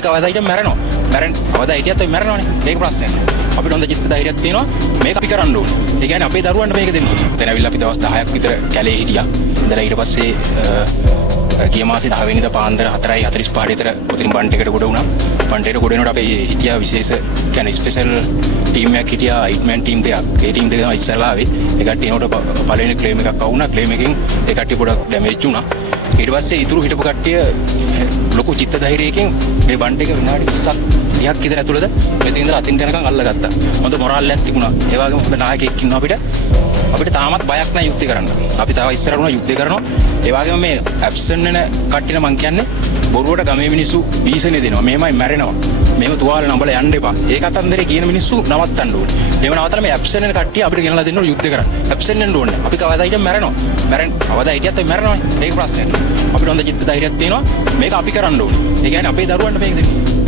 අපි කවදා හිටියත් මැරෙනවා. කවදා හිටියත් අපි මැරෙනවනේ. මේක ප්‍රශ්නයක්. අපිට හොඳ චිත්ත ධෛර්යයක් තියෙනවා. මේක අපි කරන්න ඕනේ. ඒ කියන්නේ අපේ දරුවන්ට මේක දෙන්න ඕනේ. දැන් ඇවිල්ලා අපි දවස් 10ක් විතර කැලේ හිටියා. ඉඳලා ඊට පස්සේ ගිය මාසේ 10 වෙනිදා පාන්දර 4:45 විතර උතින් බන්ට් එකට ගොඩ වුණා. බන්ට් එකට ගොඩ වෙනකොට අපි හිටියා විශේෂ කියන්නේ ස්පෙෂල් ටීම් එකක් හිටියා අයිට්මන් ටීම් දෙකක්. ඒ ටීම් දෙක තමයි ඉස්සරලා ආවේ. ඒ කට්ටිය එනකොට පළවෙනි ක්ලේම් එකක් ආවුණා. ක්ලේම් එකෙන් ඒ කට්ටිය පොඩක් ඩැමේජ් වුණා. ඊට පස්සේ ඉතුරු හිටපු කට්ටිය ලොකු චිත්ත ධෛර්යයකින් මේ බන්ට් එක විනාඩි 20ක් 30ක් විතර ඇතුළත මෙතන ඉඳලා අතින් යනකම් අල්ලගත්තා. හොඳ මොරාල් එකක් තිබුණා. ඒ වගේම හොඳ නායකයෙක් ඉන්නවා අපිට තාමත් බයක් නැහැ යුද්ධ කරන්න. අපි තව ඉස්සරහට උනා යුද්ධ කරනවා. ඒ වගේම මේ ඇබ්සන් වෙන කට්ටින මං කියන්නේ බොරුවට ගමේ මිනිස්සු බීසනේ දෙනවා. මෙහෙමයි මැරෙනවා. මෙහෙම තුවාල නඹලා යන්න එපා. ඒ කතන්දරේ කියන මිනිස්සු නවත්තන්න ඕනේ. එහෙම නවත්තලා මේ ඇබ්සන් වෙන කට්ටිය අපිට ගෙනලා දෙන්න ඕනේ යුද්ධ කරන්න. ඇබ්සන් වෙන්න ඕනේ. අපි කවදා හිටියත් මැරෙනවා. කවදා හිටියත් අපි මැරෙනවනේ. මේක ප්‍රශ්නයක්. අපිට හොඳ චිත්ත ධෛර්යයක් තියෙනවා. මේක අපි කරන්න ඕනේ. ඒ කියන්නේ අපේ දරුවන්ට මේක දෙන්න.